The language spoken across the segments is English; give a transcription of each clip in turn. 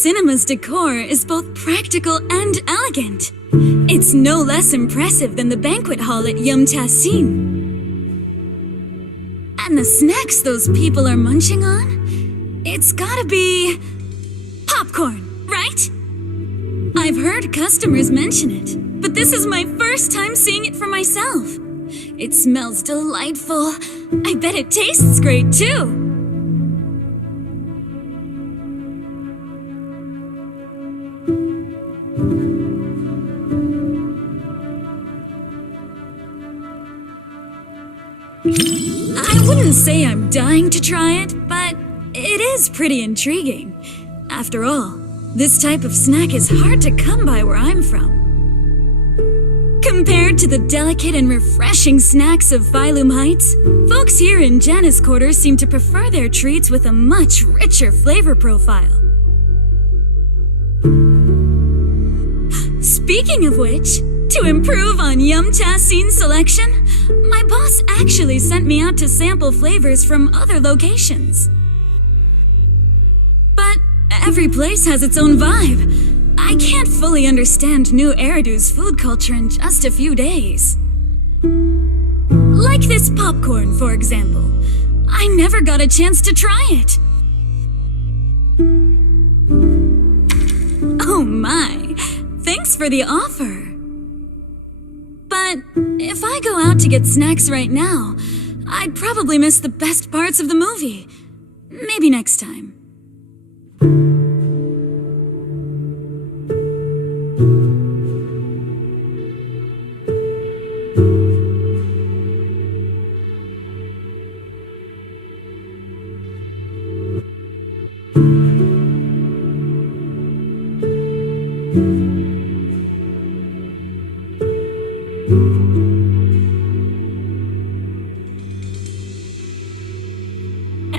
cinema's decor is both practical and elegant. It's no less impressive than the banquet hall at Yum Tassin. And the snacks those people are munching on? It's gotta be popcorn, right? I've heard customers mention it, but this is my first time seeing it for myself. It smells delightful. I bet it tastes great too. I wouldn't say I'm dying to try it, but it is pretty intriguing. After all, this type of snack is hard to come by where I'm from. Compared to the delicate and refreshing snacks of Phylum Heights, folks here in Janus Quarters seem to prefer their treats with a much richer flavor profile. Speaking of which, to improve on Yum Tassin's selection, my boss actually sent me out to sample flavors from other locations. But every place has its own vibe. I can't fully understand New Eridu's food culture in just a few days. Like this popcorn, for example. I never got a chance to try it. Oh my, thanks for the offer. But if I go out to get snacks right now, I'd probably miss the best parts of the movie. Maybe next time.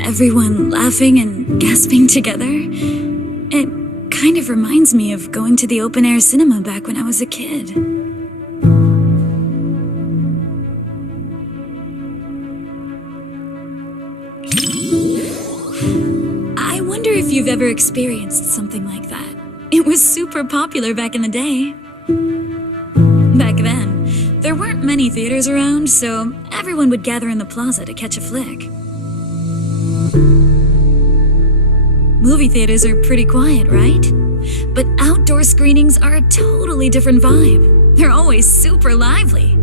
Everyone laughing and gasping together. It kind of reminds me of going to the open-air cinema back when I was a kid. I wonder if you've ever experienced something like that. It was super popular back in the day. Back then, there weren't many theaters around, so everyone would gather in the plaza to catch a flick. Movie theaters are pretty quiet, right? But outdoor screenings are a totally different vibe. They're always super lively.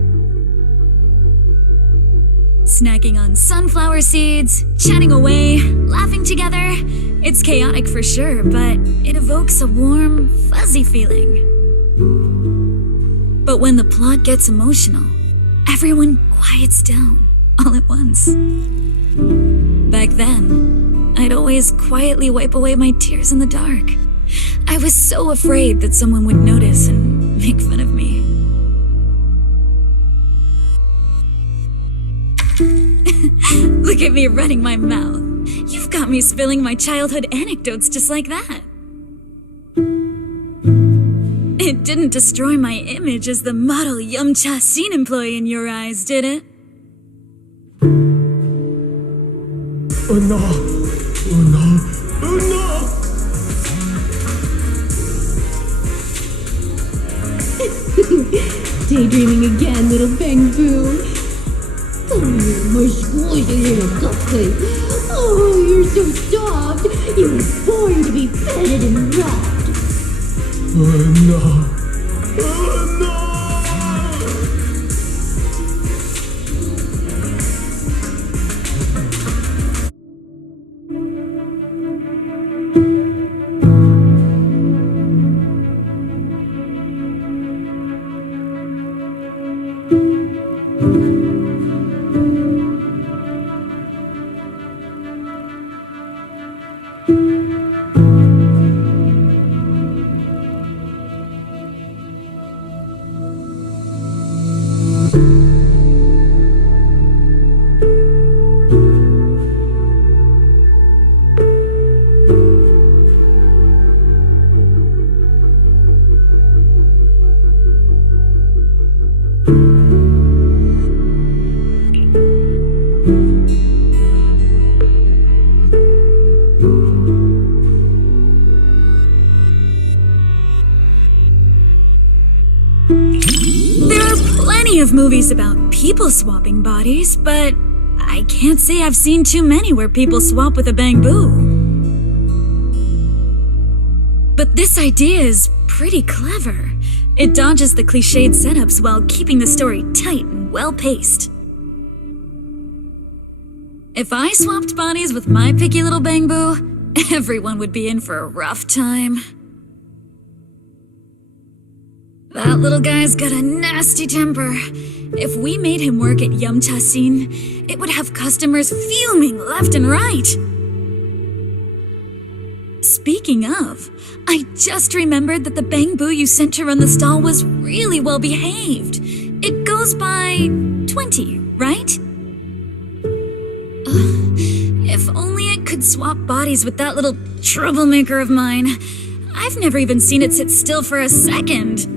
Snacking on sunflower seeds, chatting away, laughing together. It's chaotic for sure, but it evokes a warm, fuzzy feeling. But when the plot gets emotional, everyone quiets down all at once. Back then, I'd always quietly wipe away my tears in the dark. I was so afraid that someone would notice and make fun of me. Look at me running my mouth. You've got me spilling my childhood anecdotes just like that. It didn't destroy my image as the model Yum Tassin employee in your eyes, did it? Oh no! Oh no! Oh no! Daydreaming again, little Bang Boo. Oh, you're my squishy little cupcake. Oh, you're so soft. You were born to be petted and rocked. Oh no! Oh no! movies about people swapping bodies, but I can't say I've seen too many where people swap with a bamboo. But this idea is pretty clever. It dodges the cliched setups while keeping the story tight and well-paced. If I swapped bodies with my picky little bamboo, everyone would be in for a rough time. That little guy's got a nasty temper. If we made him work at Yum Cha Sin, it would have customers fuming left and right. Speaking of, I just remembered that the bamboo you sent to run the stall was really well behaved. It goes by 20, right? If only it could swap bodies with that little troublemaker of mine. I've never even seen it sit still for a second.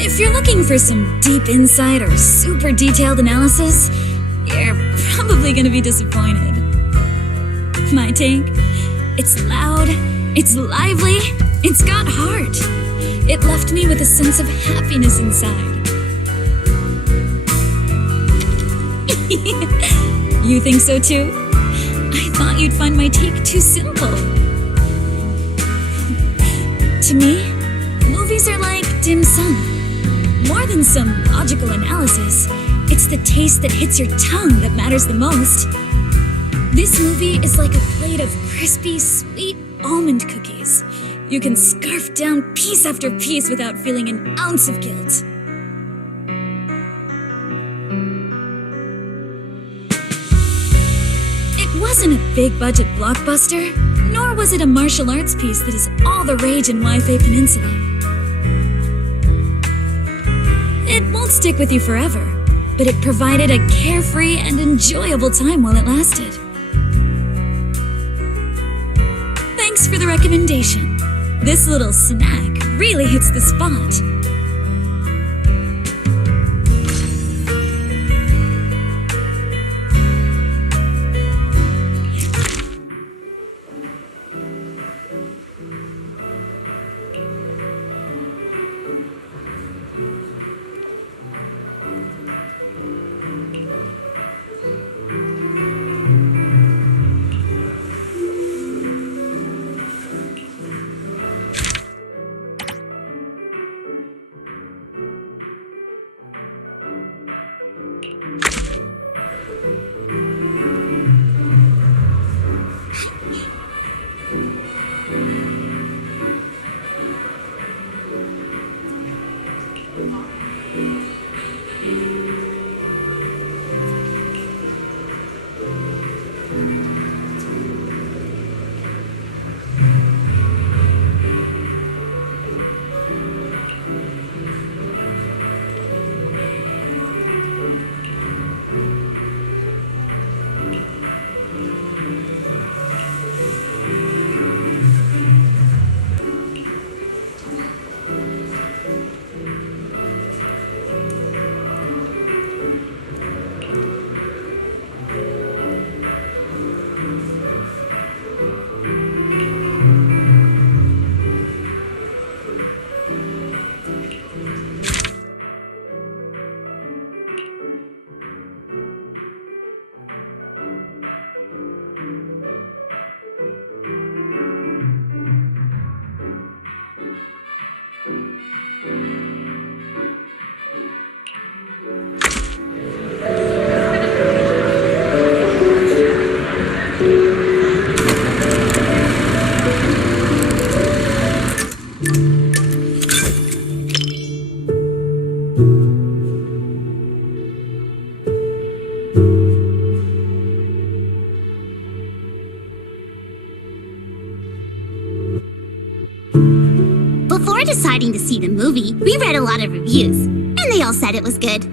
If you're looking for some deep insight or super detailed analysis, you're probably gonna be disappointed. My take? It's loud, it's lively, it's got heart. It left me with a sense of happiness inside. You think so too? I thought you'd find my take too simple. To me, movies are like dim sum. More than some logical analysis, it's the taste that hits your tongue that matters the most. This movie is like a plate of crispy, sweet almond cookies. You can scarf down piece after piece without feeling an ounce of guilt. It wasn't a big-budget blockbuster, nor was it a martial arts piece that is all the rage in Wi-Fi Peninsula. It won't stick with you forever, but it provided a carefree and enjoyable time while it lasted. Thanks for the recommendation. This little snack really hits the spot. deciding to see the movie, we read a lot of reviews, and they all said it was good.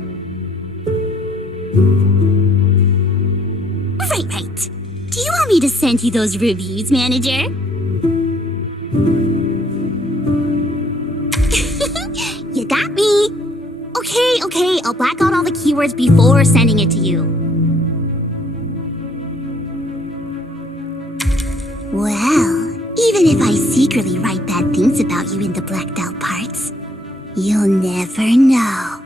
Right. Do you want me to send you those reviews, manager? You got me. Okay, I'll black out all the keywords before sending it to you. Well, even if I secretly write bad things about you in the blacked out parts, you'll never know.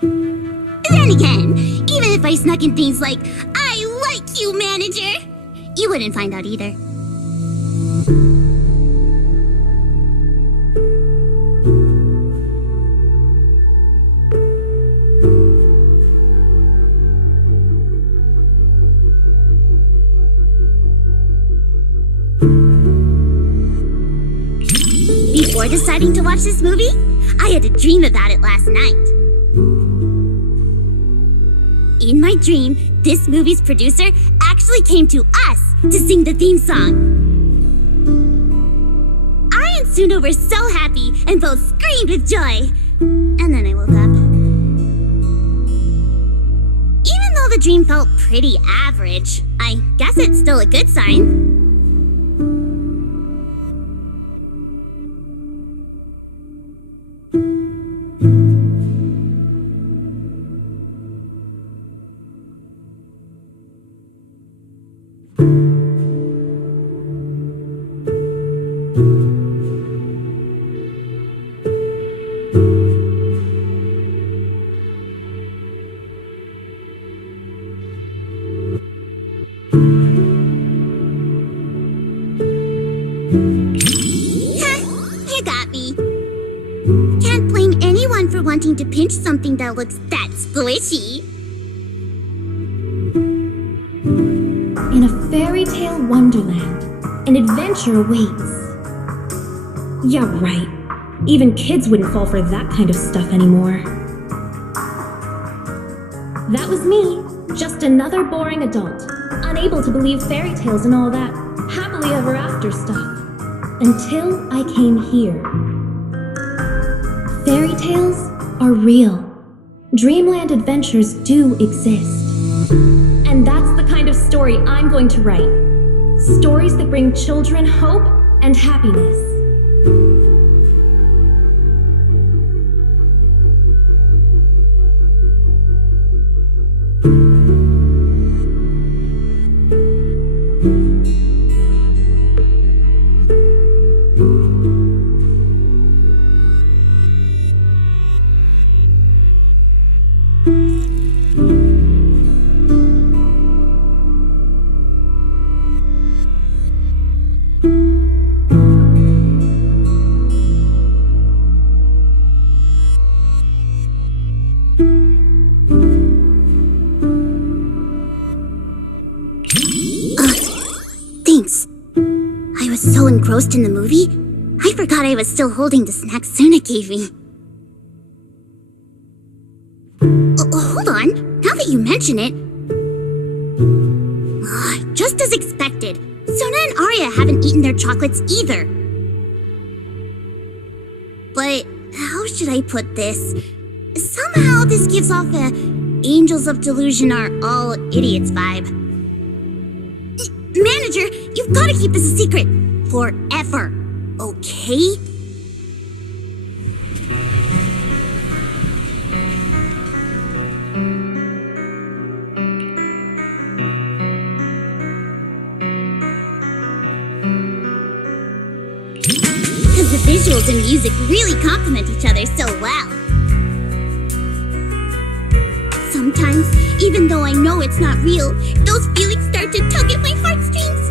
Then again, even if I snuck in things like, I like you, manager, you wouldn't find out either. Before deciding to watch this movie, I had a dream about it last night. In my dream, this movie's producer actually came to us to sing the theme song. I and Suno were so happy and both screamed with joy. And then I woke up. Even though the dream felt pretty average, I guess it's still a good sign. For wanting to pinch something that looks that squishy. In a fairy tale wonderland, an adventure awaits. Yeah, right. Even kids wouldn't fall for that kind of stuff anymore. That was me, just another boring adult, unable to believe fairy tales and all that happily ever after stuff. Until I came here. Fairy tales are real. Dreamland adventures do exist. And that's the kind of story I'm going to write. Stories that bring children hope and happiness. Thanks. I was so engrossed in the movie, I forgot I was still holding the snack Suna gave me. Hold on, now that you mention it. Just as expected, Suna and Arya haven't eaten their chocolates either. But how should I put this? Somehow this gives off a Angels of Delusion are all idiots vibe. Manager, you've got to keep this a secret. Forever. Okay? Because the visuals and music really complement each other so well. Sometimes, even though I know it's not real, those feelings start to tug at my heartstrings.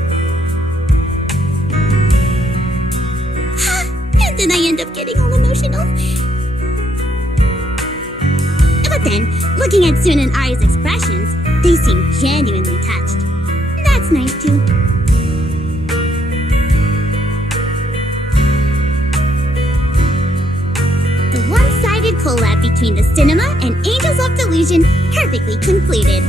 And then I end up getting all emotional. But then, looking at Suna and Arya's expressions, they seem genuinely touched. That's nice too. The one-sided collab between the cinema and Angels of Delusion perfectly concluded.